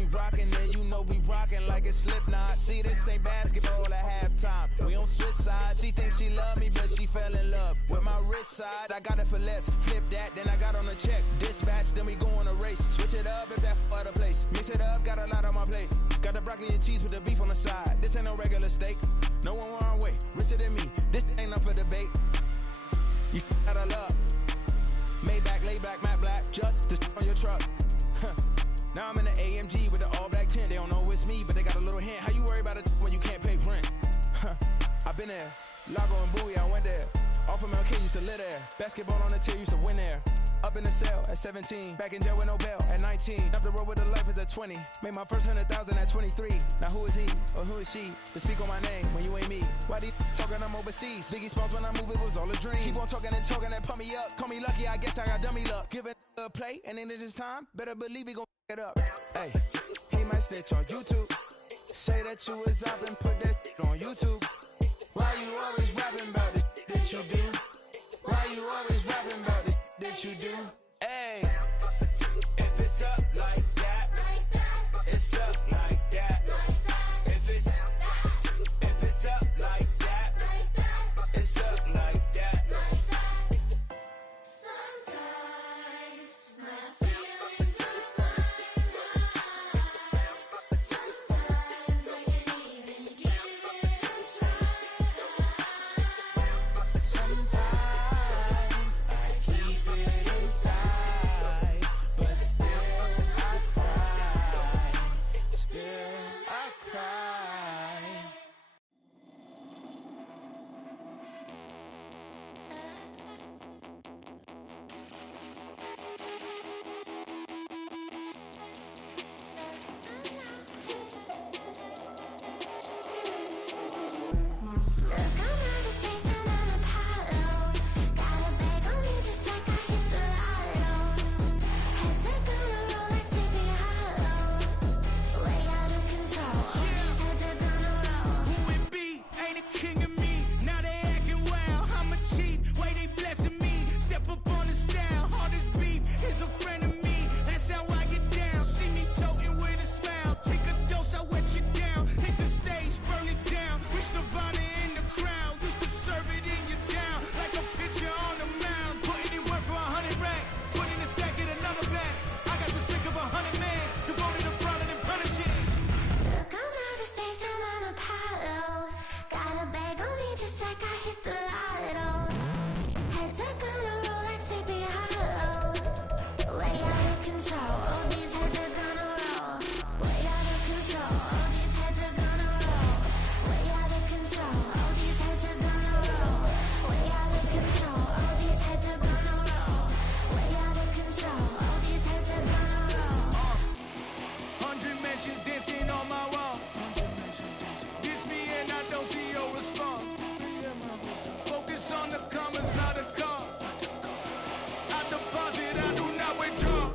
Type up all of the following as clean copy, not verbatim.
we rockin', then you know we rockin' like it's Slipknot. See, this ain't basketball at halftime. We don't switch sides. She thinks she love me, but she fell in love with my rich side. I got it for less. Flip that, then I got on a check. Dispatch, then we go on a race. Switch it up if that other place. Mix it up, got a lot on my plate. Got the broccoli and cheese with the beef on the side. This ain't no regular steak. No one wrong way. Richer than me. This ain't up for debate. You gotta love. Maybach, lay back, matte black. Just to on your truck. Now I'm in the AMG with the all black tint. They don't know it's me, but they got a little hint. How you worry about it when you can't pay rent? I've been there. Lago and Bowie, I went there. Off of MLK, used to live there. Basketball on the tier, used to win there. Up in the cell at 17. Back in jail with no bail at 19. Up the road with the life is at 20. Made my first 100,000 at 23. Now who is he or who is she to speak on my name when you ain't me? Why they talking I'm overseas? Biggie Smalls when I move, it was all a dream. Keep on talking and pump me up. Call me lucky, I guess I got dummy luck. Give it a play, and then it is time. Better believe we gon' it up. Hey, he might snitch on YouTube. Say that you was up and put that on YouTube. Why you always rapping about the that you do? Why you always rapping about the that you do? Hey, if it's up like that, it's stuck like that. If it's up like that, it's stuck like that. Sometimes my feelings are blind. Sometimes I can't even give it a try. Sometimes I keep it inside, but still I cry. Still I cry. Look, I'm out of space, I'm on a pile. Got a bag on me just like I hit the lotto. Head to gonna roll like Sleepy Hollow. Way out of control, all these heads are gonna roll. Who it be? Ain't a king of me. Now they acting wild. I'm a cheat. Way they blessing me. Step up on the style. Hardest beat is a friend of me. That's how I get down. See me toting with a smile. Take a dose, I wet you down. Hit the stage, burn it down. Reach Nirvana in the crowd. Used to serve it in your town. Like a pitcher on the mound. Putting in work for 100 racks. Put in a stack, get another bag. I got the strength of 100 men. Devoted to frowning and punishing. Look, I'm out of space, I'm on a pile. Got a bag on me just like I hit the lotto. Heads are gonna roll like Sleepy Hollow. Way out of control, all these heads are gonna roll. Way out of control, all these heads are gonna roll. Way out of control, all these heads are gonna roll. Way out of control, all these heads are gonna roll. Way out of control, all these heads are gonna roll. 100 mentions dancing on my wall. Diss me and I don't see your response. Focus on the commas, not a call. I deposit, I do not withdraw.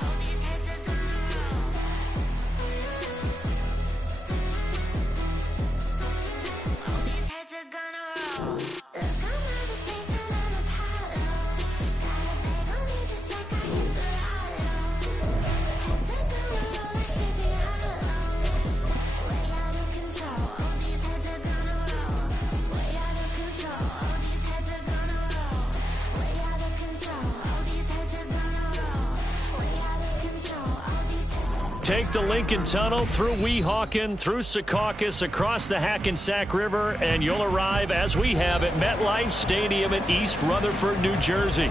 All these heads are gonna roll. All these heads are gonna roll. Look, I'm out of space, I'm on a pile. Got a bag on me just like I hit the lotto. Heads are gonna roll like Sleepy Hollow. Way out of control, all these heads are gonna roll. Way out of control, all these heads are gonna roll. Way out of control, all these heads are gonna roll. Way out of control, all these heads. Take the Lincoln Tunnel through Weehawken, through Secaucus, across the Hackensack River, and you'll arrive, as we have, at MetLife Stadium in East Rutherford, New Jersey.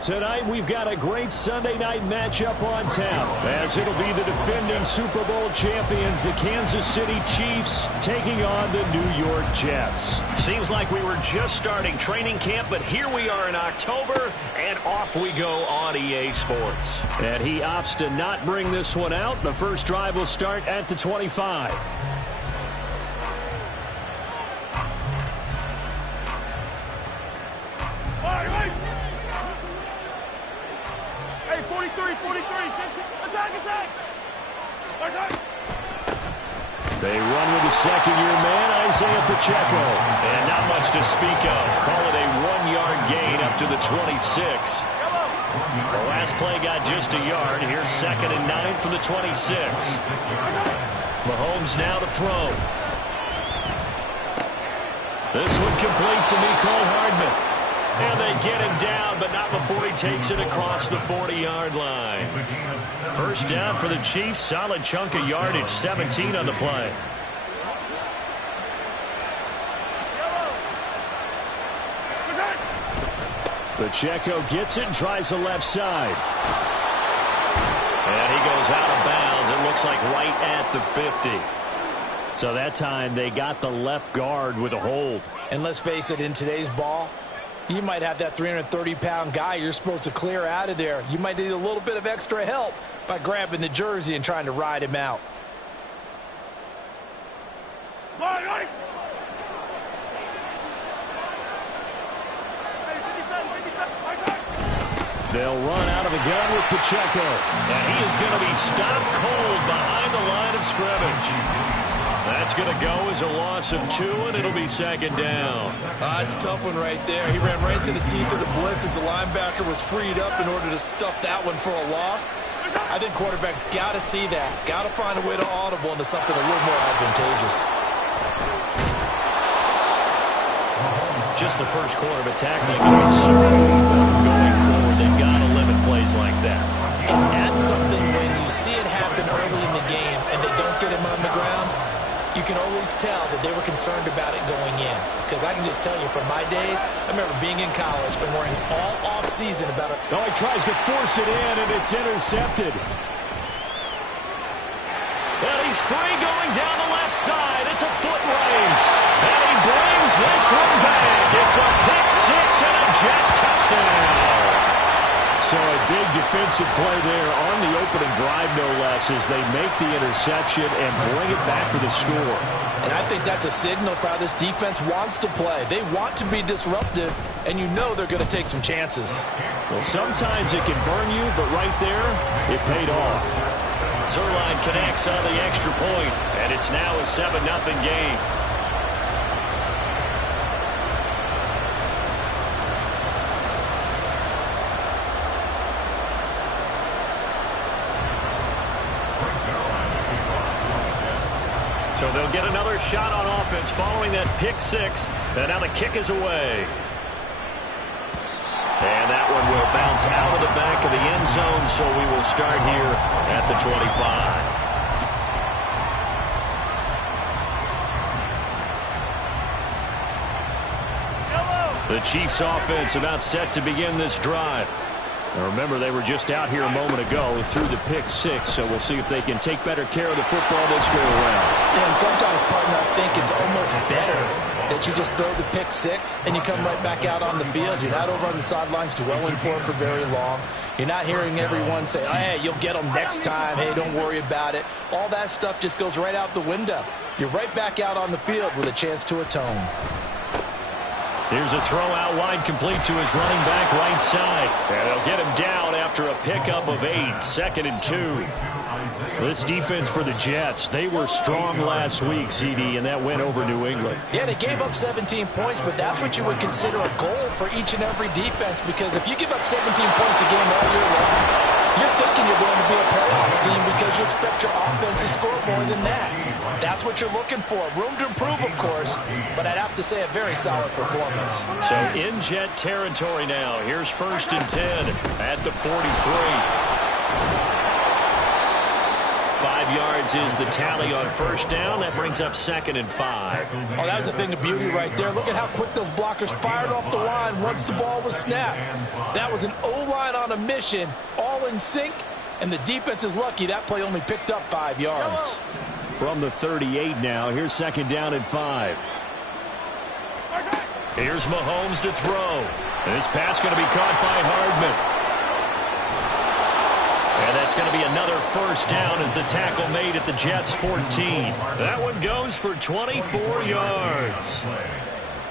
Tonight, we've got a great Sunday night matchup on tap, as it'll be the defending Super Bowl champions, the Kansas City Chiefs, taking on the New York Jets. Seems like we were just starting training camp, but here we are in October, and off we go on EA Sports. And he opts to not bring this one out. The first drive will start at the 25. Hey, 43, 43. Attack. They run with the second-year man, Isaiah Pacheco. And not much to speak of. Call it a 1-yard gain up to the 26. The last play got just a yard. Here's 2nd and 9 from the 26. Mahomes now to throw. This one complete to Mecole Hardman. And they get him down, but not before he takes it across the 40-yard line. First down for the Chiefs. Solid chunk of yardage. 17 on the play. Pacheco gets it and tries the left side. And he goes out of bounds. It looks like right at the 50. So that time they got the left guard with a hold. And let's face it, in today's ball, you might have that 330-pound guy you're supposed to clear out of there. You might need a little bit of extra help by grabbing the jersey and trying to ride him out. They'll run out of the gun with Pacheco. And he is going to be stopped cold behind the line of scrimmage. That's going to go as a loss of 2, and it'll be 2nd down. It's a tough one right there. He ran right into the teeth of the blitz as the linebacker was freed up in order to stuff that one for a loss. I think quarterbacks got to see that. Got to find a way to audible into something a little more advantageous. Just the first quarter of tackling going forward. They've got to limit plays like that. And that's something when you see it happen early in the game and they don't get him on the ground, you can always tell that they were concerned about it going in. Because I can just tell you from my days, I remember being in college and worrying all off-season about it. Oh, he tries to force it in, and it's intercepted. Well, he's free going down the left side. It's a foot race. And he brings this one back. It's a pick 6 and a jet touchdown. So a big defensive play there on the opening drive, no less, as they make the interception and bring it back for the score. And I think that's a signal for how this defense wants to play. They want to be disruptive, and you know they're going to take some chances. Well, sometimes it can burn you, but right there, it paid off. Zerline connects on the extra point, and it's now a 7-0 game. So they'll get another shot on offense following that pick 6. And now the kick is away. And that one will bounce out of the back of the end zone, so we will start here at the 25. The Chiefs offense about set to begin this drive. Now remember, they were just out here a moment ago through the pick 6, so we'll see if they can take better care of the football this go around. Yeah, and sometimes, partner, I think it's almost better that you just throw the pick 6 and you come right back out on the field. You're not over on the sidelines dwelling for it for very long. You're not hearing everyone say, oh, hey, you'll get them next time. Hey, don't worry about it. All that stuff just goes right out the window. You're right back out on the field with a chance to atone. Here's a throw out wide complete to his running back right side. And they'll get him down after a pickup of 8. 2nd and 2. This defense for the Jets, they were strong last week, CD, and that went over New England. Yeah, they gave up 17 points, but that's what you would consider a goal for each and every defense, because if you give up 17 points a game all year long, you're thinking you're going to be a playoff team because you expect your offense to score more than that. That's what you're looking for. Room to improve, of course, but I'd have to say a very solid performance. So in Jet territory now. Here's 1st and 10 at the 43. 5 yards is the tally on first down. That brings up 2nd and 5. Oh, that was a thing of beauty right there. Look at how quick those blockers fired off the line once the ball was snapped. That was an O-line on a mission, all in sync, and the defense is lucky that play only picked up 5 yards. From the 38 now, here's 2nd down and 5. Here's Mahomes to throw. And this pass going to be caught by Hardman. And that's going to be another first down as the tackle made at the Jets' 14. That one goes for 24 yards.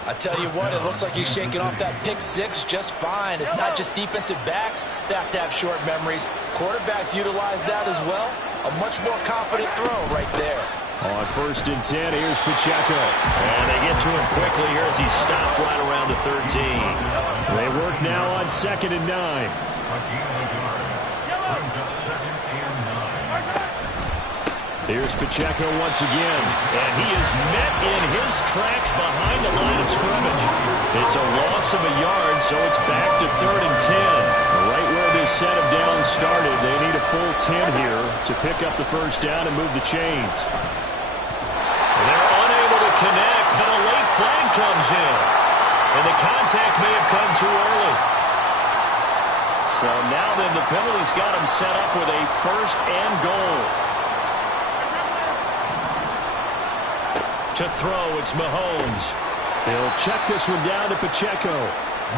I tell you what, it looks like he's shaking off that pick 6 just fine. It's not just defensive backs that have to have short memories. Quarterbacks utilize that as well. A much more confident throw right there. On 1st and 10, here's Pacheco. And they get to him quickly here as he stops right around the 13. They work now on 2nd and 9. Here's Pacheco once again, and he is met in his tracks behind the line of scrimmage. It's a loss of a yard, so it's back to 3rd and 10. Right where this set of downs started, they need a full 10 here to pick up the first down and move the chains. They're unable to connect, but a late flag comes in, and the contact may have come too early. So now then the penalty's got him set up with a 1st and goal. To throw, it's Mahomes. He'll check this one down to Pacheco.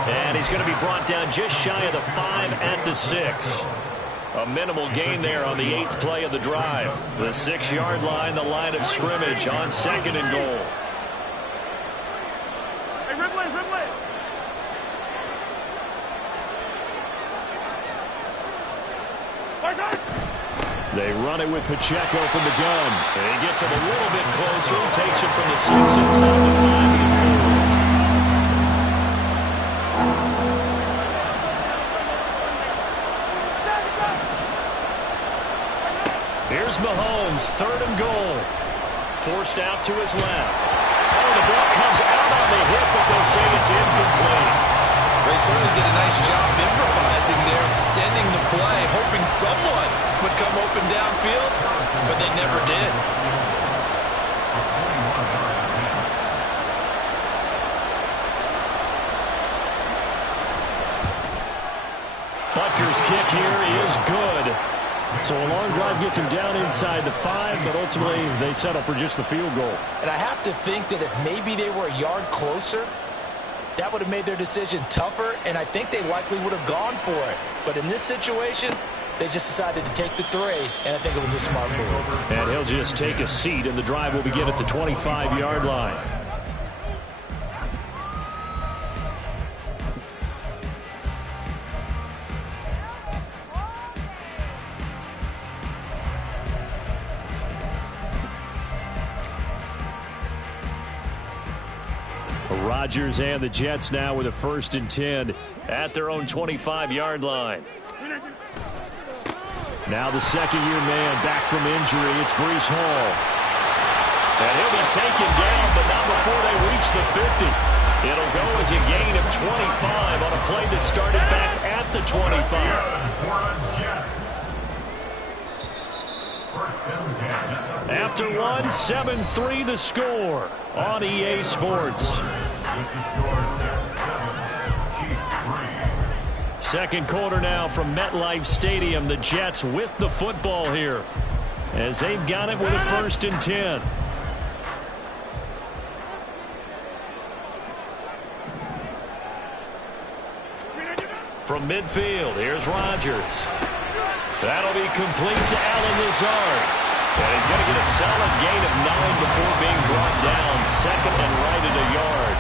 And he's going to be brought down just shy of the 5 at the 6. A minimal gain there on the 8th play of the drive. The 6-yard line, the line of scrimmage on 2nd and goal. They run it with Pacheco from the gun. And he gets it a little bit closer. Takes it from the 6 inside the 5 to the 4. Here's Mahomes, 3rd and goal. Forced out to his left. Oh, the ball comes out on the hip, but they'll say it's incomplete. They certainly did a nice job improvising there, extending the play, hoping someone would come open downfield, but they never did. Butker's kick here is good. So a long drive gets him down inside the 5, but ultimately they settle for just the field goal. And I have to think that if maybe they were a yard closer, that would have made their decision tougher, and I think they likely would have gone for it. But in this situation, they just decided to take the 3, and I think it was a smart move. And he'll just take a seat, and the drive will begin at the 25-yard line. Rodgers and the Jets now with a 1st and 10 at their own 25-yard line. Now the second-year man back from injury. It's Breece Hall. And he'll be taken down, but not before they reach the 50. It'll go as a gain of 25 on a play that started back at the 25. After one, 7-3 the score on EA Sports. Second quarter now from MetLife Stadium. The Jets with the football here as they've got it with a 1st and 10. From midfield, here's Rodgers. That'll be complete to Allen Lazard. And he's going to get a solid gain of 9 before being brought down. 2nd and right at a yard.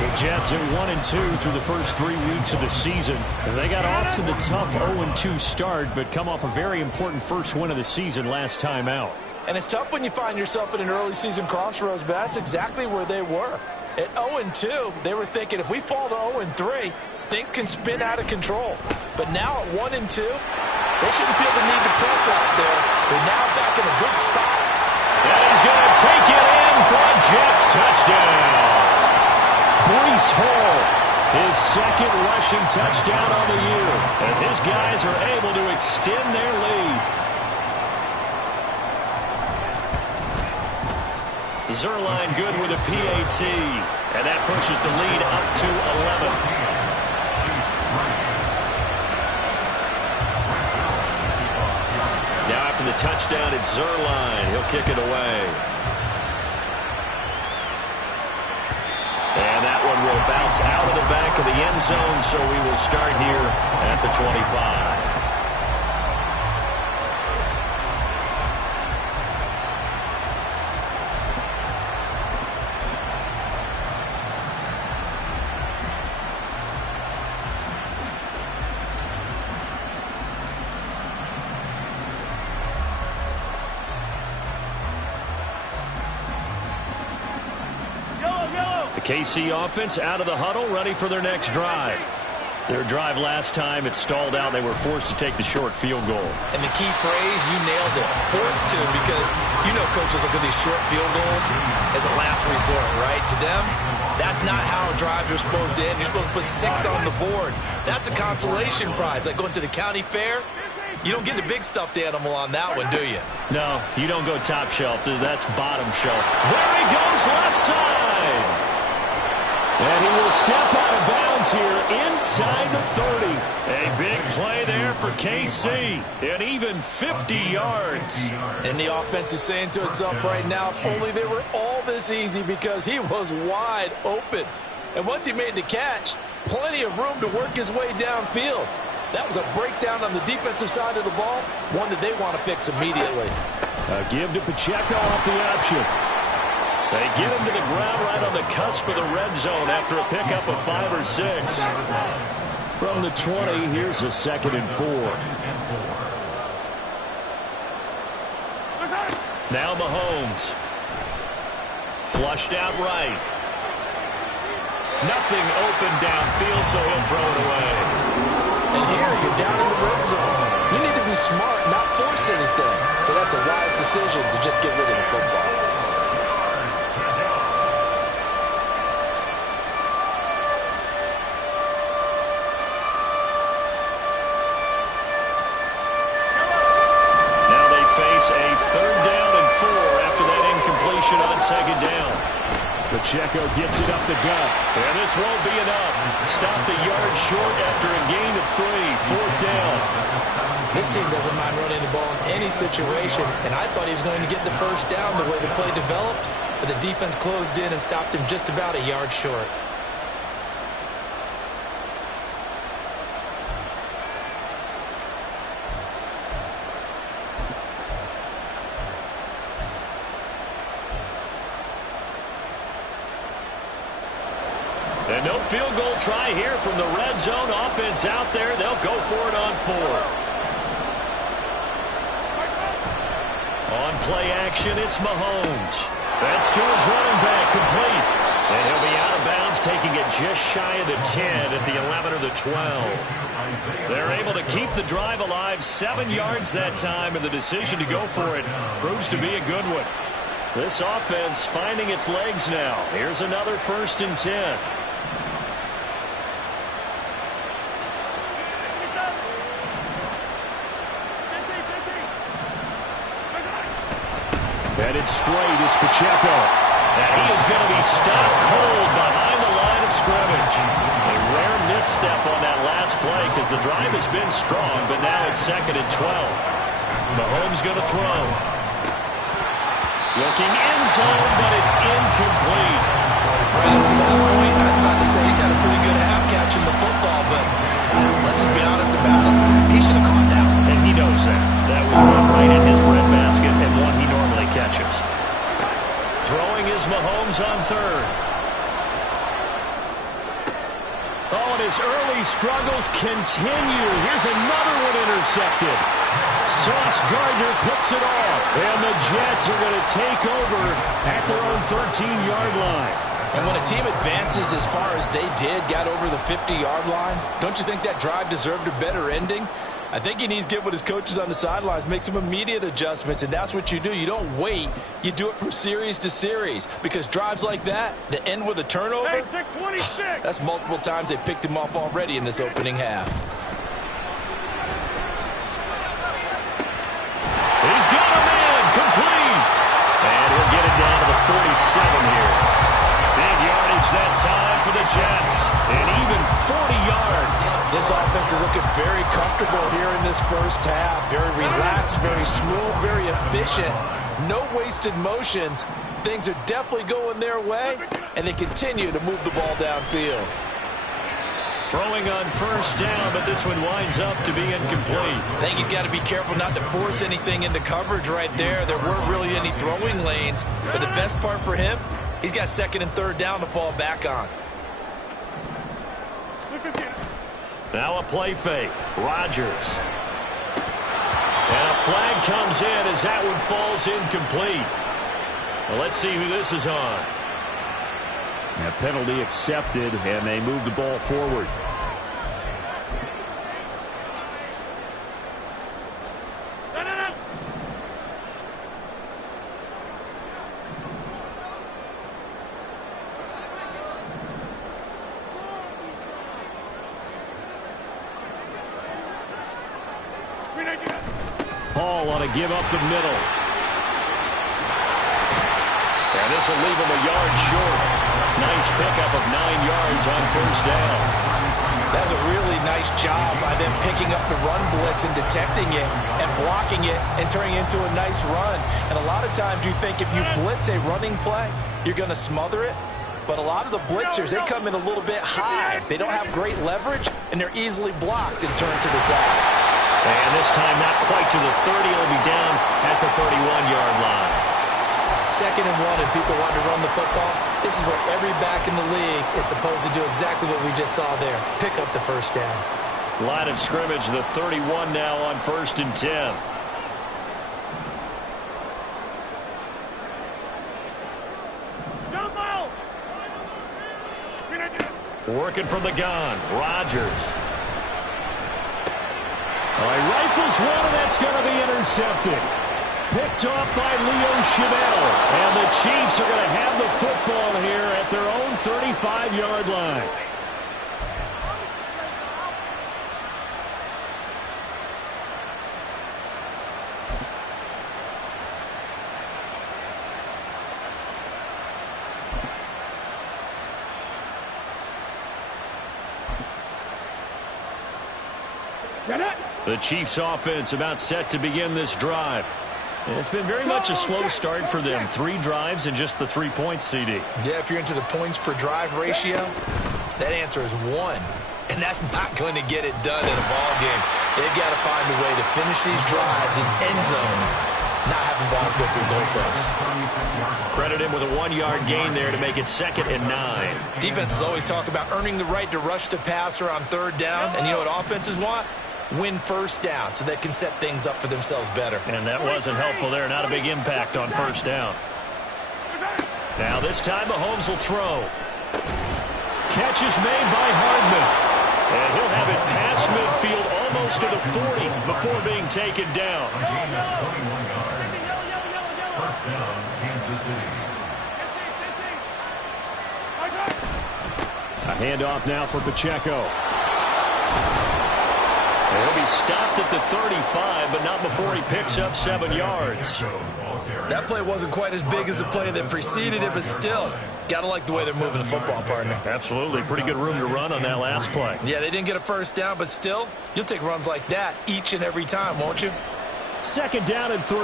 The Jets are 1-2 through the first 3 weeks of the season. They got off to the tough 0-2 start, but come off a very important first win of the season last time out. And it's tough when you find yourself in an early season crossroads, but that's exactly where they were. At 0-2, they were thinking if we fall to 0-3, things can spin out of control. But now at 1-2, they shouldn't feel the need to press out there. They're now back in a good spot. And he's going to take it in for a Jets touchdown. Breece Hall, his 2nd rushing touchdown on the year, as his guys are able to extend their lead. Zerline good with a PAT, and that pushes the lead up to 11. Now after the touchdown, it's Zerline. He'll kick it away. And that one will bounce out of the back of the end zone, so we will start here at the 25. The KC offense out of the huddle, ready for their next drive. Their drive last time, it stalled out. They were forced to take the short field goal. And the key phrase, you nailed it, forced to, because you know coaches look at these short field goals as a last resort, right? To them, that's not how drives are supposed to end. You're supposed to put 6 on the board. That's a consolation prize. Like going to the county fair, you don't get the big stuffed animal on that one, do you? No, you don't go top shelf. That's bottom shelf. There he goes, left side. And he will step out of bounds here inside the 30. A big play there for KC. And even 50 yards. And the offense is saying to itself right now, if only they were all this easy, because he was wide open. And once he made the catch, plenty of room to work his way downfield. That was a breakdown on the defensive side of the ball, one that they want to fix immediately. A give to Pacheco off the option. They get him to the ground right on the cusp of the red zone after a pickup of 5 or 6. From the 20, here's a 2nd and 4. Now Mahomes. Flushed out right. Nothing open downfield, so he'll throw it away. And here, you're down in the red zone. You need to be smart, not force anything. So that's a wise decision to just get rid of the football. A 3rd down and 4 after that incompletion on 2nd down. Pacheco gets it up the gut. And this won't be enough. Stop the yard short after a gain of 3. 4th down. This team doesn't mind running the ball in any situation, and I thought he was going to get the 1st down the way the play developed, but the defense closed in and stopped him just about a yard short. And no field goal try here from the red zone. Offense out there. They'll go for it on 4th. On play action, it's Mahomes. That's to his running back, complete. And he'll be out of bounds, taking it just shy of the 10 at the 11 or the 12. They're able to keep the drive alive. 7 yards that time, and the decision to go for it proves to be a good one. This offense finding its legs now. Here's another 1st and 10. Headed straight, it's Pacheco. And he is going to be stopped cold behind the line of scrimmage. A rare misstep on that last play because the drive has been strong, but now it's 2nd and 12. Mahomes going to throw. Looking end zone, but it's incomplete. Right up to that point, I was about to say he's had a pretty good half catching the football, but let's just be honest about it. He should have caught that one. And he knows that. That was one right in his breadbasket and one he normally catches. Throwing is Mahomes on 3rd. Oh, and his early struggles continue. Here's another one intercepted. Sauce Gardner picks it off. And the Jets are going to take over at their own 13-yard line. And when a team advances as far as they did, got over the 50-yard line, don't you think that drive deserved a better ending? I think he needs to get with his coaches on the sidelines, make some immediate adjustments, and that's what you do. You don't wait. You do it from series to series, because drives like that end with a turnover, Hey, Dick 26. That's multiple times they picked him off already in this opening half. He's got a man, complete. And he'll get it down to the 47 here. Big yardage that time for the Jets. And even 40 yards. This offense is looking very comfortable here in this first half. Very relaxed, very smooth, very efficient. No wasted motions. Things are definitely going their way, and they continue to move the ball downfield. Throwing on 1st down, but this one winds up to be incomplete. I think he's got to be careful not to force anything into coverage right there. There weren't really any throwing lanes, but the best part for him, he's got 2nd and 3rd down to fall back on. Now a play fake. Rodgers. And a flag comes in as that one falls incomplete. Well, let's see who this is on. A penalty accepted, and they move the ball forward. Paul on a give up the middle. And this will leave him a yard short. Nice pickup of 9 yards on first down. That's a really nice job by them picking up the run blitz and detecting it and blocking it and turning it into a nice run. And a lot of times you think if you blitz a running play, you're going to smother it. But a lot of the blitzers, they come in a little bit high. They don't have great leverage, and they're easily blocked and turned to the side. And this time not quite to the 30. It'll be down at the 31-yard line. 2nd and 1, and people want to run the football. This is where every back in the league is supposed to do exactly what we just saw there. Pick up the first down. Line of scrimmage, the 31 now on 1st and 10. Working from the gun, Rodgers. He rifles one, and that's going to be intercepted. Picked off by Leo Chenal. And the Chiefs are going to have the football here at their own 35-yard line. The Chiefs offense about set to begin this drive. It's been very much a slow start for them. 3 drives and just the 3 points, CD. Yeah, if you're into the points per drive ratio, that answer is 1. And that's not going to get it done in a ball game. They've got to find a way to finish these drives in end zones, not having balls go through goalposts. Credit him with a 1-yard gain there to make it 2nd and 9. Defenses always talk about earning the right to rush the passer on 3rd down. And you know what offenses want? Win first down so they can set things up for themselves better. And that wasn't helpful there. Not a big impact on first down. Now this time Mahomes will throw. Catch is made by Hardman. And he'll have it past midfield almost to the 40 before being taken down. First down, Kansas City. A handoff now for Pacheco. He'll be stopped at the 35, but not before he picks up 7 yards. That play wasn't quite as big as the play that preceded it, but still, got to like the way they're moving the football, partner. Absolutely. Pretty good room to run on that last play. Yeah, they didn't get a first down, but still, you'll take runs like that each and every time, won't you? 2nd down and 3.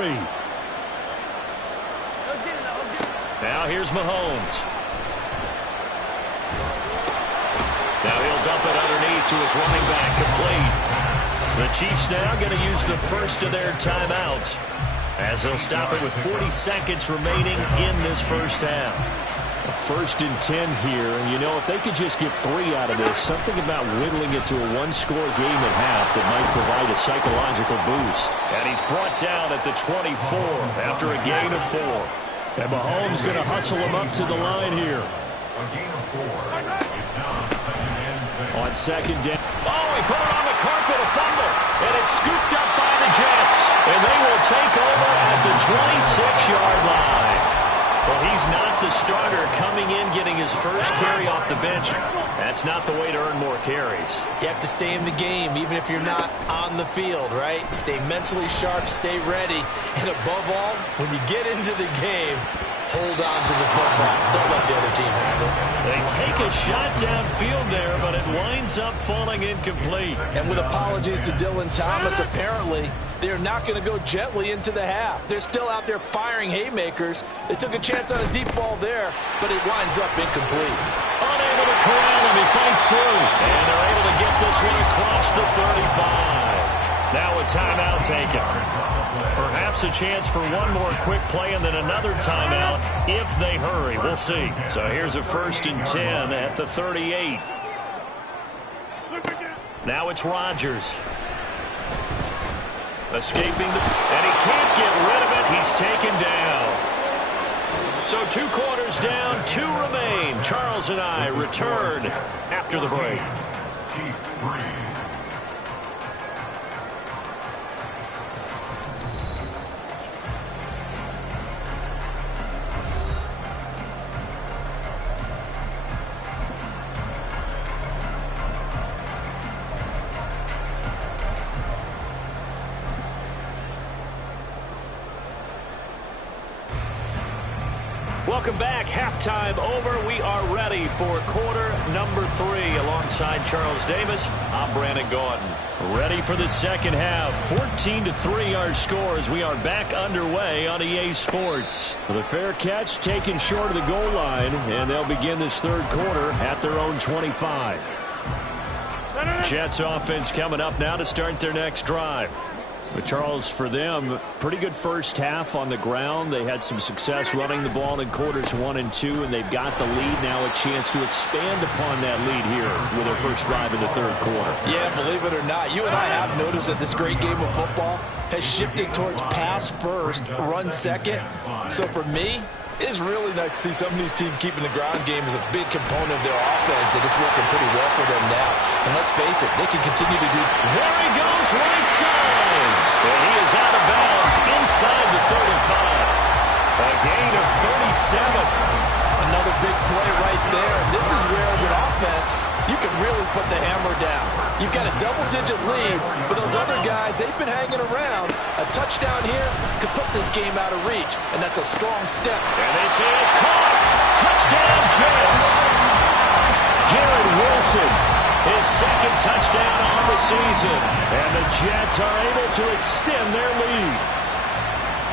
Now here's Mahomes. Now he'll dump it underneath to his running back, complete. The Chiefs now going to use the first of their timeouts as they'll stop it with 40 seconds remaining in this first half. A 1st and 10 here, and you know, if they could just get 3 out of this, something about whittling it to a 1-score game at half that might provide a psychological boost. And he's brought down at the 24 after a gain of 4. And Mahomes going to hustle him up to the line here. A gain of 4. It's now 2nd and 6. On 2nd down. Oh, he put it on the carpet, a fumble. And it's scooped up by the Jets. And they will take over at the 26-yard line. Well, he's not the starter coming in, getting his first carry off the bench. That's not the way to earn more carries. You have to stay in the game, even if you're not on the field, right? Stay mentally sharp, stay ready. And above all, when you get into the game, hold on to the football. Don't let the other team handle it. They take a shot downfield there, but it winds up falling incomplete. And with apologies to Dylan Thomas, apparently they're not going to go gently into the half. They're still out there firing haymakers. They took a chance on a deep ball there, but it winds up incomplete. Unable to corral him, he fights through. And they're able to get this one across the 35. Now a timeout taken. Perhaps a chance for one more quick play and then another timeout if they hurry. We'll see. So here's a 1st and 10 at the 38. Now it's Rodgers. Escaping and he can't get rid of it. He's taken down. So 2 quarters down, 2 remain. Charles and I return after the break. Welcome back. Halftime over. We are ready for quarter number 3. Alongside Charles Davis, I'm Brandon Gordon. Ready for the second half. 14-3 our score as we are back underway on EA Sports. The fair catch taken short of the goal line, and they'll begin this third quarter at their own 25. Jets offense coming up now to start their next drive. But Charles, for them, pretty good first half on the ground. They had some success running the ball in quarters 1 and 2, and they've got the lead now, a chance to expand upon that lead here with their first drive in the third quarter. Yeah, believe it or not, you and I have noticed that this great game of football has shifted towards pass first, run second. So for me, it's really nice to see some of these teams keeping the ground game as a big component of their offense, and it's working pretty well for them now. And let's face it, they can continue to do. There he goes, right side. And he is out of bounds inside the 35. A gain of 37. Another big play right there. And this is where, as an offense, you can really put the hammer down. You've got a double-digit lead, but those other guys, they've been hanging around. A touchdown here could put this game out of reach, and that's a strong step. And this is caught. Touchdown, Jets. Jared Wilson, his second touchdown on the season. And the Jets are able to extend their lead.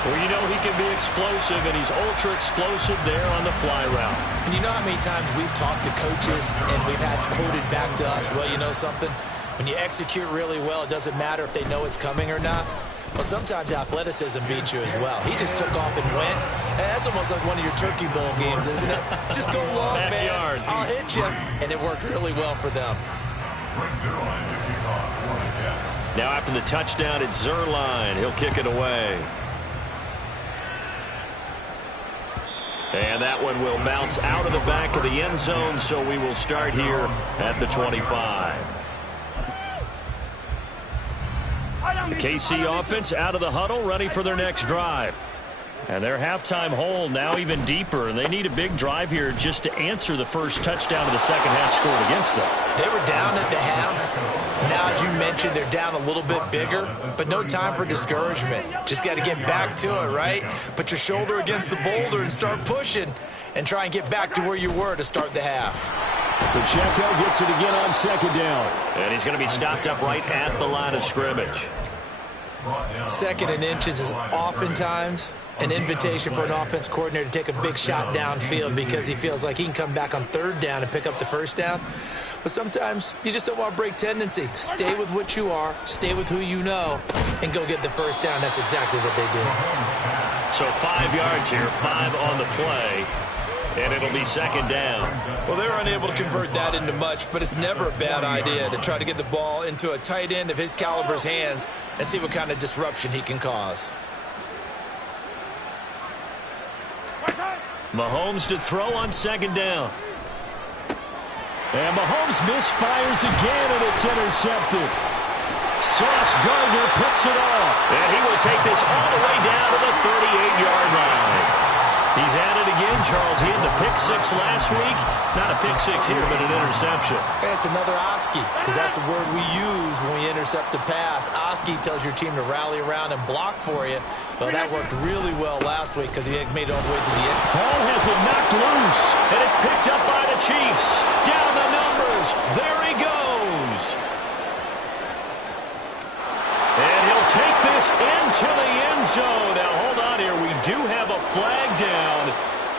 Well, you know he can be explosive, and he's ultra-explosive there on the fly route. And you know how many times we've talked to coaches, and we've had quoted back to us, well, you know something? When you execute really well, it doesn't matter if they know it's coming or not. Well, sometimes athleticism beats you as well. He just took off and went. And that's almost like one of your Turkey Bowl games, isn't it? Just go long, Backyard. man. I'll hit you. And it worked really well for them. Now after the touchdown, it's Zerline. He'll kick it away. And that one will bounce out of the back of the end zone, so we will start here at the 25. The KC offense out of the huddle, ready for their next drive. And their halftime hole now even deeper, and they need a big drive here just to answer the first touchdown of the second half scored against them. They were down at the half. Now, as you mentioned, they're down a little bit bigger, but no time for discouragement. Just got to get back to it, right? Put your shoulder against the boulder and start pushing and try and get back to where you were to start the half. Pacheco gets it again on second down. And he's going to be stopped up right at the line of scrimmage. Second and inches is oftentimes an invitation for an offense coordinator to take a big shot downfield because he feels like he can come back on third down and pick up the first down. But sometimes you just don't want to break tendency. Stay with what you are, stay with who you know, and go get the first down. That's exactly what they did. So 5 yards here, 5 on the play, and it'll be second down. Well, they're unable to convert that into much, but it's never a bad idea to try to get the ball into a tight end of his caliber's hands and see what kind of disruption he can cause. Mahomes to throw on second down. And Mahomes misfires again, and it's intercepted. Sauce Gardner puts it off. And he will take this all the way down to the 38-yard line. He's at it again, Charles. He had the pick six last week. Not a pick six here, but an interception. Hey, it's another Oski, because that's the word we use when we intercept a pass. Oski tells your team to rally around and block for you. Well, that worked really well last week because he made it all the way to the end. Hall has it knocked loose, and it's picked up by the Chiefs. Down the numbers. There he goes. And he'll take this into the end zone. Now, hold on here. We do have a flag down.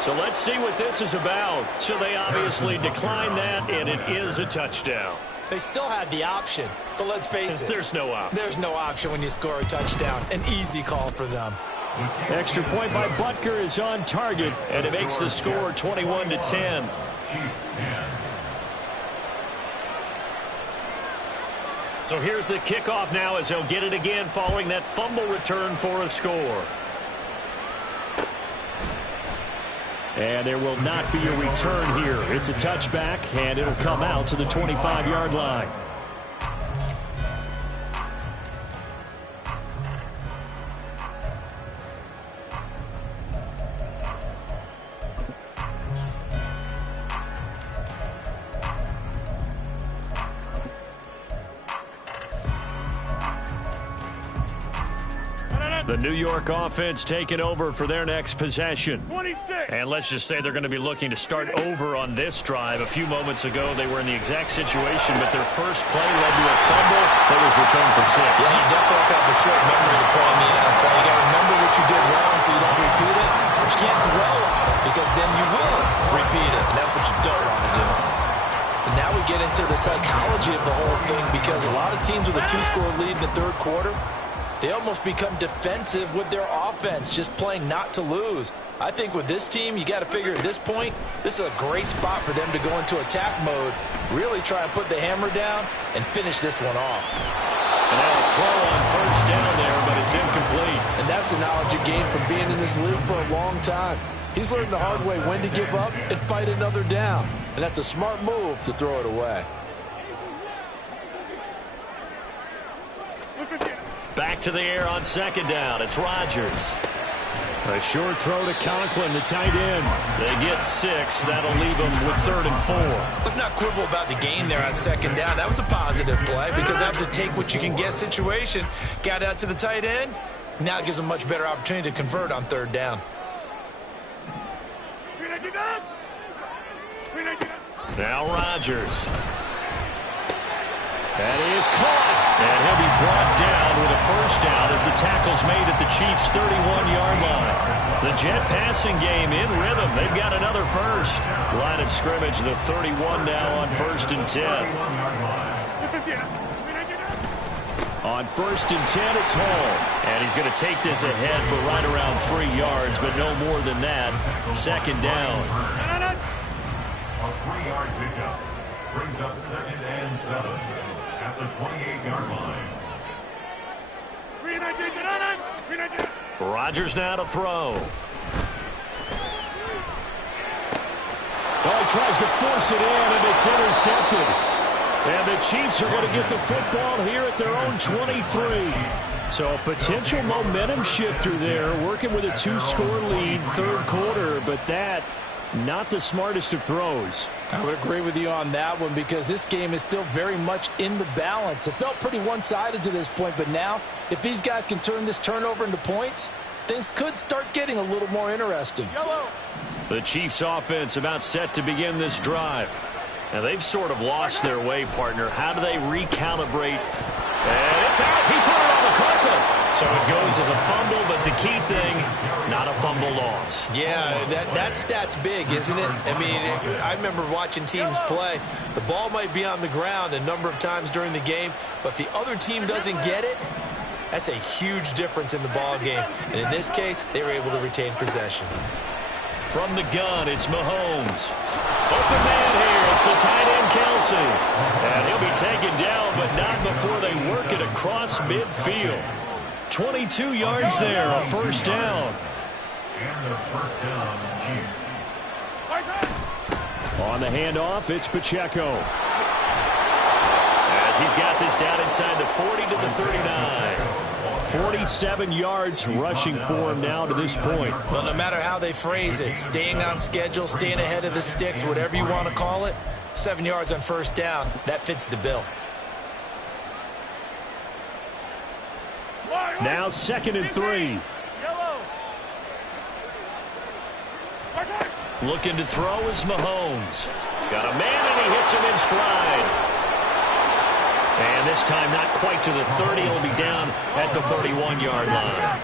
So let's see what this is about. So they obviously declined that, and it is a touchdown. They still had the option, but let's face it. There's no option. There's no option when you score a touchdown. An easy call for them. Extra point by Butker is on target, and it makes the score 21-10. So here's the kickoff now as they'll get it again following that fumble return for a score. And there will not be a return here. It's a touchback, and it'll come out to the 25-yard line. The New York offense taking over for their next possession. 26. And let's just say they're going to be looking to start over on this drive. A few moments ago, they were in the exact situation, but their first play led to a fumble that was returned for 6. Yeah, you definitely have to have a short memory to play in the NFL. You got to remember what you did wrong so you don't repeat it, but you can't dwell on it because then you will repeat it, and that's what you don't want to do. And now we get into the psychology of the whole thing because a lot of teams with a 2-score lead in the third quarter, they almost become defensive with their offense, just playing not to lose. I think with this team, you got to figure at this point, this is a great spot for them to go into attack mode, really try and put the hammer down and finish this one off. And now a throw on first down there, but it's incomplete. And that's the knowledge you gain from being in this league for a long time. He's learned the hard way when to give up and fight another down. And that's a smart move to throw it away. Back to the air on second down. It's Rodgers. A short throw to Conklin, the tight end. They get 6. That'll leave them with 3rd and 4. Let's not quibble about the gain there on second down. That was a positive play because that was a take-what-you-can-get situation. Got out to the tight end. Now it gives them a much better opportunity to convert on 3rd down. Now Rodgers. That is caught. And he'll be brought down with a first down as the tackle's made at the Chiefs' 31-yard line. The Jet passing game in rhythm. They've got another first. Line of scrimmage, the 31 now on 1st and 10. On 1st and 10, it's Hall. And he's going to take this ahead for right around 3 yards, but no more than that. Second down. A 3-yard pickup brings up 2nd and 7 at the 28-yard line. Rodgers now to throw. Well, he tries to force it in, and it's intercepted. And the Chiefs are going to get the football here at their own 23. So a potential momentum shifter there, working with a 2-score lead, third quarter, but that not the smartest of throws. I would agree with you on that one because this game is still very much in the balance. It felt pretty one-sided to this point, but now if these guys can turn this turnover into points, things could start getting a little more interesting. The Chiefs offense about set to begin this drive. Now they've sort of lost their way, partner. How do they recalibrate? And it's out. He put it on the carpet. So it goes as a fumble, but the key thing, not a fumble loss. Yeah, that stat's big, isn't it? I mean, I remember watching teams play. The ball might be on the ground a number of times during the game, but if the other team doesn't get it, that's a huge difference in the ball game. And in this case, they were able to retain possession. From the gun, it's Mahomes. Open man here. It's the tight end, Kelsey. And he'll be taken down, but not before they work it across midfield. 22 yards there, a first down. And the first down, Chiefs. On the handoff, it's Pacheco. As he's got this down inside the 40 to the 39. 47 yards rushing for him now to this point. Well, no matter how they phrase it, staying on schedule, staying ahead of the sticks, whatever you want to call it, 7 yards on first down, that fits the bill. Now 2nd and 3. Looking to throw is Mahomes. Got a man and he hits him in stride. And this time not quite to the 30. He'll be down at the 31-yard line.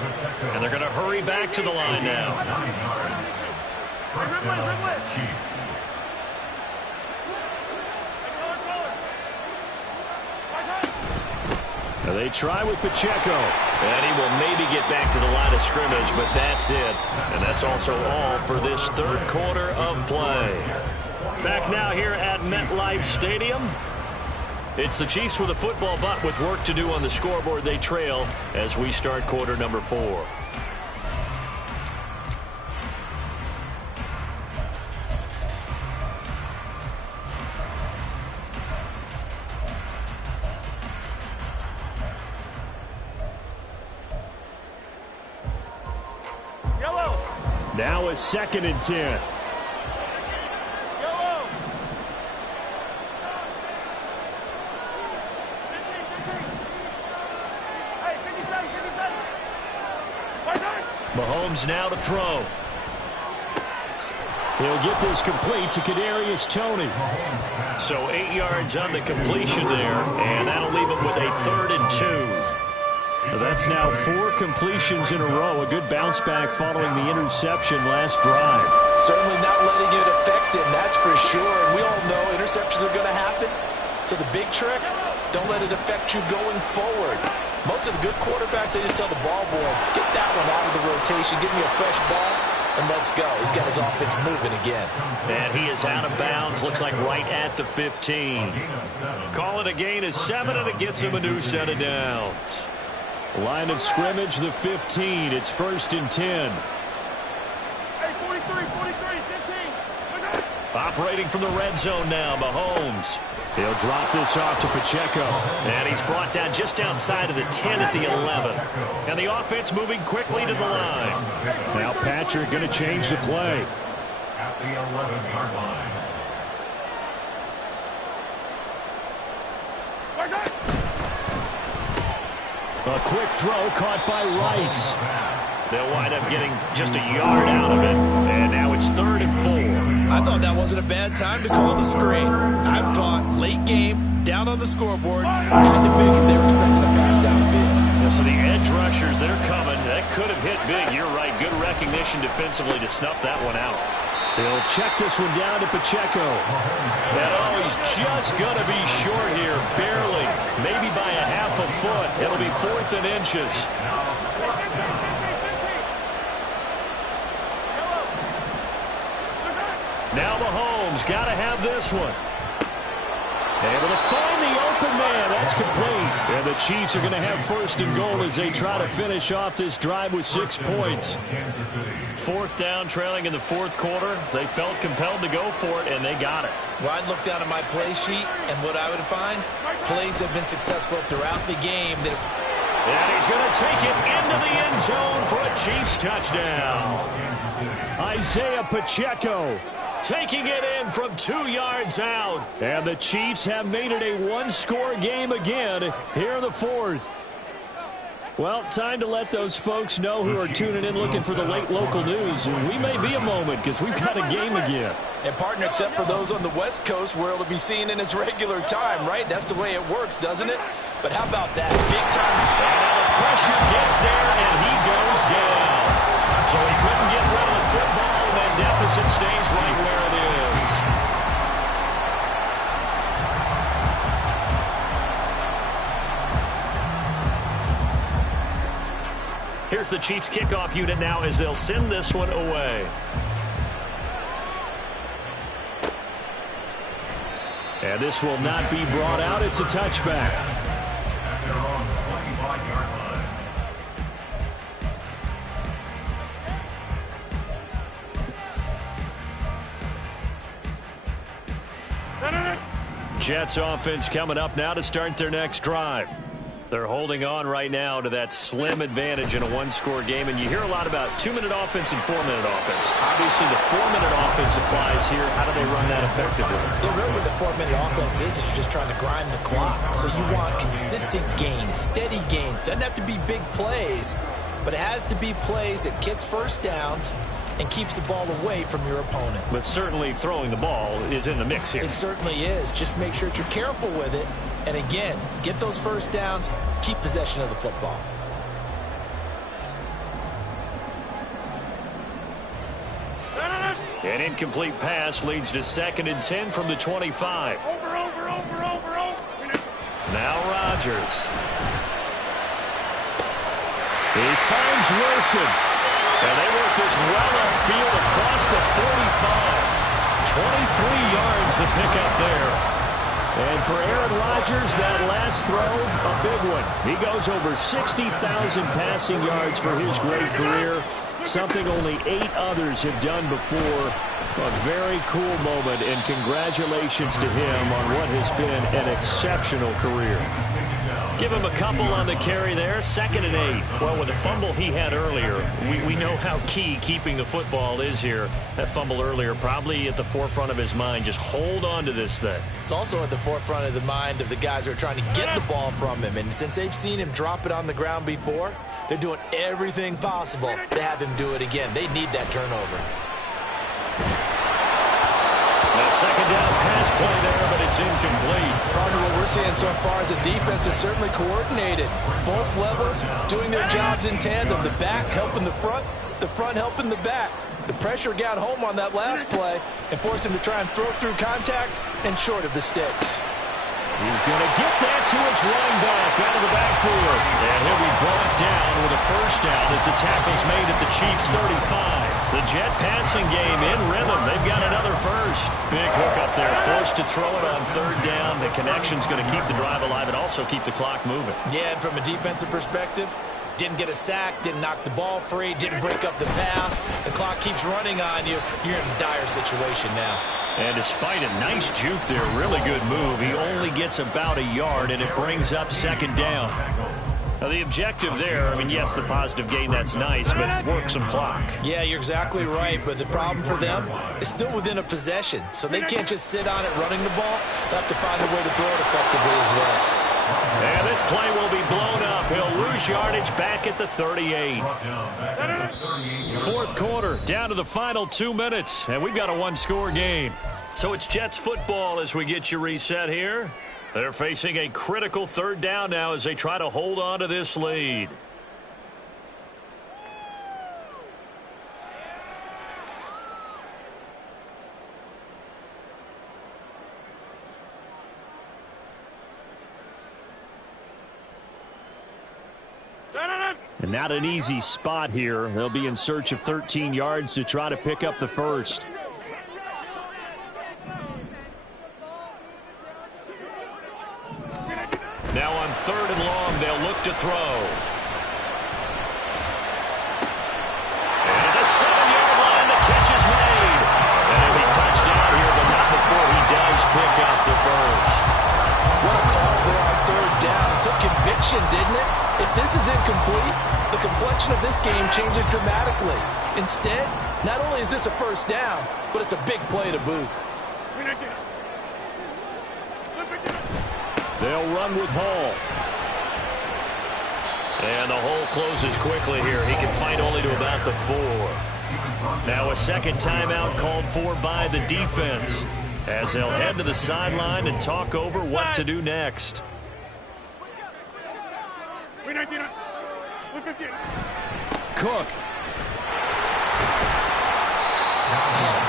And they're going to hurry back to the line now. First down, Chiefs. Now they try with Pacheco. And he will maybe get back to the line of scrimmage, but that's it. And that's also all for this third quarter of play. Back now here at MetLife Stadium. It's the Chiefs with a football, but with work to do on the scoreboard, they trail as we start quarter number 4. Now a 2nd and 10. Mahomes now to throw. He'll get this complete to Kadarius Toney. So 8 yards on the completion there, and that'll leave him with a 3rd and 2. That's now 4 completions in a row. A good bounce back following the interception last drive. Certainly not letting it affect him, that's for sure. And we all know interceptions are going to happen. So the big trick, don't let it affect you going forward. Most of the good quarterbacks, they just tell the ball boy, get that one out of the rotation, give me a fresh ball, and let's go. He's got his offense moving again. And he is out of bounds, looks like right at the 15. Call it a gain of 7, and it gets him a new set of downs. Line of scrimmage, the 15. It's 1st and 10. Hey, 43, 15. Operating from the red zone now, Mahomes. He'll drop this off to Pacheco. And he's brought down just outside of the 10 at the 11. And the offense moving quickly to the line. Now Patrick going to change the play. At the 11-yard line. A quick throw caught by Rice. They'll wind up getting just a yard out of it. And now it's 3rd and 4. I thought that wasn't a bad time to call the screen. I thought late game, down on the scoreboard, had to figure they were expecting a pass downfield. Yeah, so the edge rushers, they're coming. That could have hit big. You're right. Good recognition defensively to snuff that one out. He'll check this one down to Pacheco. And he's just going to be short here, barely. Maybe by a half a foot. It'll be 4th and inches. Now Mahomes got to have this one. Able to find the open man. That's complete. And the Chiefs are going to have 1st and goal as they try to finish off this drive with 6 points. 4th down, trailing in the 4th quarter. They felt compelled to go for it, and they got it. Well, I'd look down at my play sheet, and what I would find, plays have been successful throughout the game. And he's going to take it into the end zone for a Chiefs touchdown. Isaiah Pacheco taking it in from 2 yards out. And the Chiefs have made it a 1-score game again here in the 4th. Well, time to let those folks know who are tuning in looking for the late local news. We may be a moment because we've got a game again. And, partner, except for those on the West Coast where it'll be seen in its regular time, right? That's the way it works, doesn't it? But how about that? Big time. And now the pressure gets there, and he goes down. So he couldn't get rid of the football, and that deficit stays right where it is. Here's the Chiefs kickoff unit now as they'll send this one away. And this will not be brought out. It's a touchback. At their own 25-yard line. Jets offense coming up now to start their next drive. They're holding on right now to that slim advantage in a 1-score game, and you hear a lot about 2-minute offense and 4-minute offense. Obviously, the 4-minute offense applies here. How do they run that effectively? Yeah, really what the 4-minute offense is you're just trying to grind the clock. So you want consistent gains, steady gains. Doesn't have to be big plays, but it has to be plays that gets first downs and keeps the ball away from your opponent. But certainly throwing the ball is in the mix here. It certainly is. Just make sure that you're careful with it. And again, get those first downs, keep possession of the football. An incomplete pass leads to 2nd and 10 from the 25. Over. Now Rodgers. He finds Wilson. And they work this well upfield across the 45. 23 yards to pick up there. And for Aaron Rodgers, that last throw, a big one. He goes over 60,000 passing yards for his great career, something only 8 others have done before. A very cool moment, and congratulations to him on what has been an exceptional career. Give him a couple on the carry there, 2nd and 8. Well, with the fumble he had earlier, we know how key keeping the football is here. That fumble earlier probably at the forefront of his mind. Just hold on to this thing. It's also at the forefront of the mind of the guys who are trying to get the ball from him. And since they've seen him drop it on the ground before, they're doing everything possible to have him do it again. They need that turnover. A second down pass play there, but it's incomplete. Partner, what we're seeing so far is the defense is certainly coordinated. Both levels doing their jobs in tandem. The back helping the front helping the back. The pressure got home on that last play and forced him to try and throw through contact and short of the sticks. He's going to get that to his running back out of the backfield. And he'll be brought down with a first down as the tackle's made at the Chiefs' 35. The Jet passing game in rhythm. They've got another first. Big hook up there, forced to throw it on 3rd down. The connection's going to keep the drive alive and also keep the clock moving. Yeah, and from a defensive perspective, didn't get a sack, didn't knock the ball free, didn't break up the pass. The clock keeps running on you. You're in a dire situation now. And despite a nice juke there, really good move, he only gets about a yard, and it brings up 2nd down. Now, the objective there, I mean, yes, the positive gain, that's nice, but work some clock. Yeah, you're exactly right, but the problem for them is still within a possession, so they can't just sit on it running the ball. They'll have to find a way to throw it effectively as well. And this play will be blown up. He'll lose yardage back at the 38. 4th quarter, down to the final 2 minutes, and we've got a one-score game. So it's Jets football as we get you reset here. They're facing a critical 3rd down now as they try to hold on to this lead. And not an easy spot here. They'll be in search of 13 yards to try to pick up the first. Now on 3rd and long, they'll look to throw. And at the 7-yard line, the catch is made. And he'll be touched down here, but not before he does pick up the first. What a call there on 3rd down. It took conviction, didn't it? If this is incomplete, the complexion of this game changes dramatically. Instead, not only is this a first down, but it's a big play to boot. They'll run with Hall. And the hole closes quickly here. He can find only to about the 4. Now a second timeout called for by the defense as they'll head to the sideline and talk over what to do next. Cook.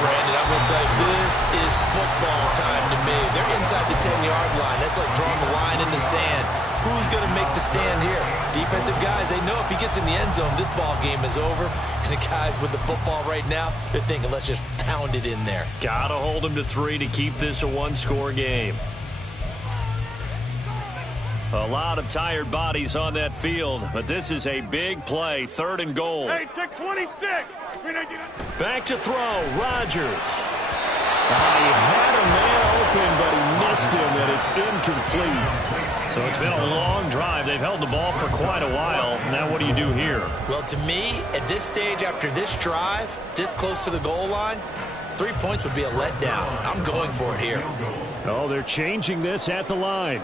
Brandon, I'm going to tell you, this is football time to me. They're inside the 10-yard line. That's like drawing the line in the sand. Who's going to make the stand here? Defensive guys, they know if he gets in the end zone, this ball game is over. And the guys with the football right now, they're thinking, let's just pound it in there. Got to hold him to 3 to keep this a one-score game. A lot of tired bodies on that field, but this is a big play, 3rd and goal. Hey, take 26. Back to throw, Rodgers. He had a man open, but he missed him, and it's incomplete. So it's been a long drive. They've held the ball for quite a while. Now what do you do here? Well, to me, at this stage, after this drive, this close to the goal line, 3 points would be a letdown. I'm going for it here. Oh, they're changing this at the line.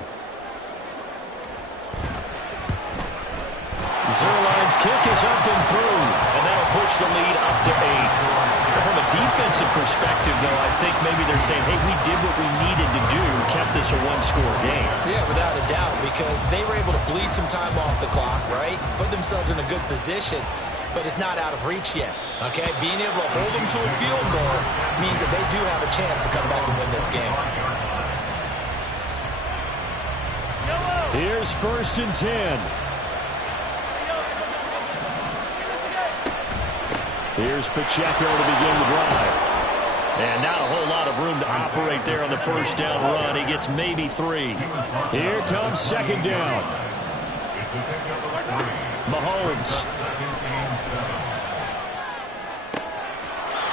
Zerline's kick is up and through, and that'll push the lead up to 8. From a defensive perspective, though, I think maybe they're saying, hey, we did what we needed to do, kept this a one-score game. Yeah, without a doubt, because they were able to bleed some time off the clock, right? Put themselves in a good position, but it's not out of reach yet, okay? Being able to hold them to a field goal means that they do have a chance to come back and win this game. Here's 1st and 10. Here's Pacheco to begin the drive. And not a whole lot of room to operate there on the first down run. He gets maybe 3. Here comes 2nd down. Mahomes.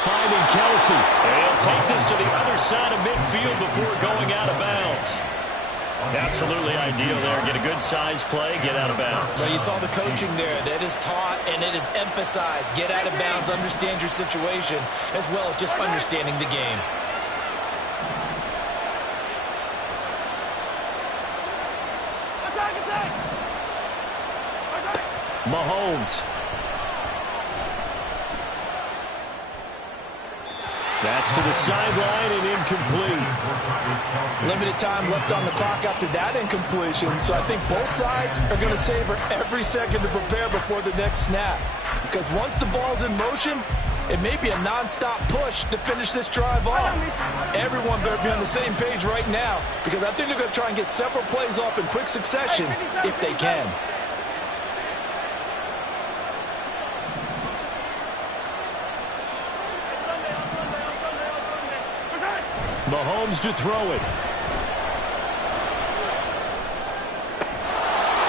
Finding Kelsey. And he'll take this to the other side of midfield before going out of bounds. Absolutely ideal there. Get a good size play, get out of bounds. Well, you saw the coaching there. That is taught and it is emphasized. Get out of bounds, understand your situation, as well as just understanding the game. Mahomes. That's to the sideline and incomplete. Limited time left on the clock after that incompletion, so I think both sides are going to savor every second to prepare before the next snap. Because once the ball's in motion, it may be a non-stop push to finish this drive off. Everyone better be on the same page right now, because I think they're going to try and get several plays off in quick succession if they can. Mahomes to throw it.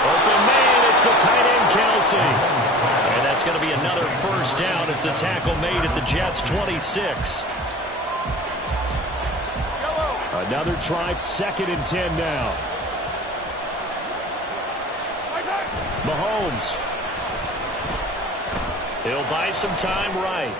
Open man, it's the tight end, Kelsey. And that's going to be another first down as the tackle made at the Jets' 26. Another try, 2nd and 10 now. Mahomes. He'll buy some time right.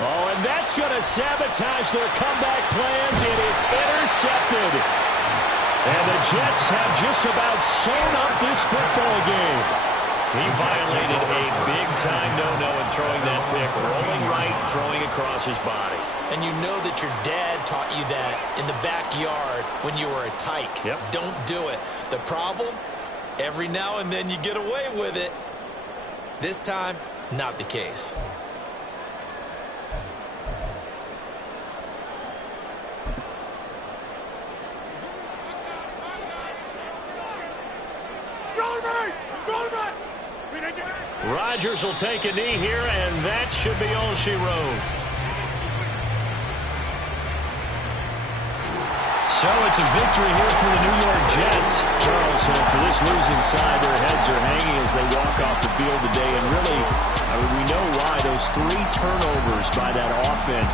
Oh, and that's going to sabotage their comeback plans. It is intercepted. And the Jets have just about sewn up this football game. He violated a big-time no-no in throwing that pick. Rolling right, throwing across his body. And you know that your dad taught you that in the backyard when you were a tyke. Yep. Don't do it. The problem, every now and then you get away with it. This time, not the case. Rodgers will take a knee here, and that should be all she wrote. So it's a victory here for the New York Jets. Charles, for this losing side, their heads are hanging as they walk off the field today. And really, we know why. Those 3 turnovers by that offense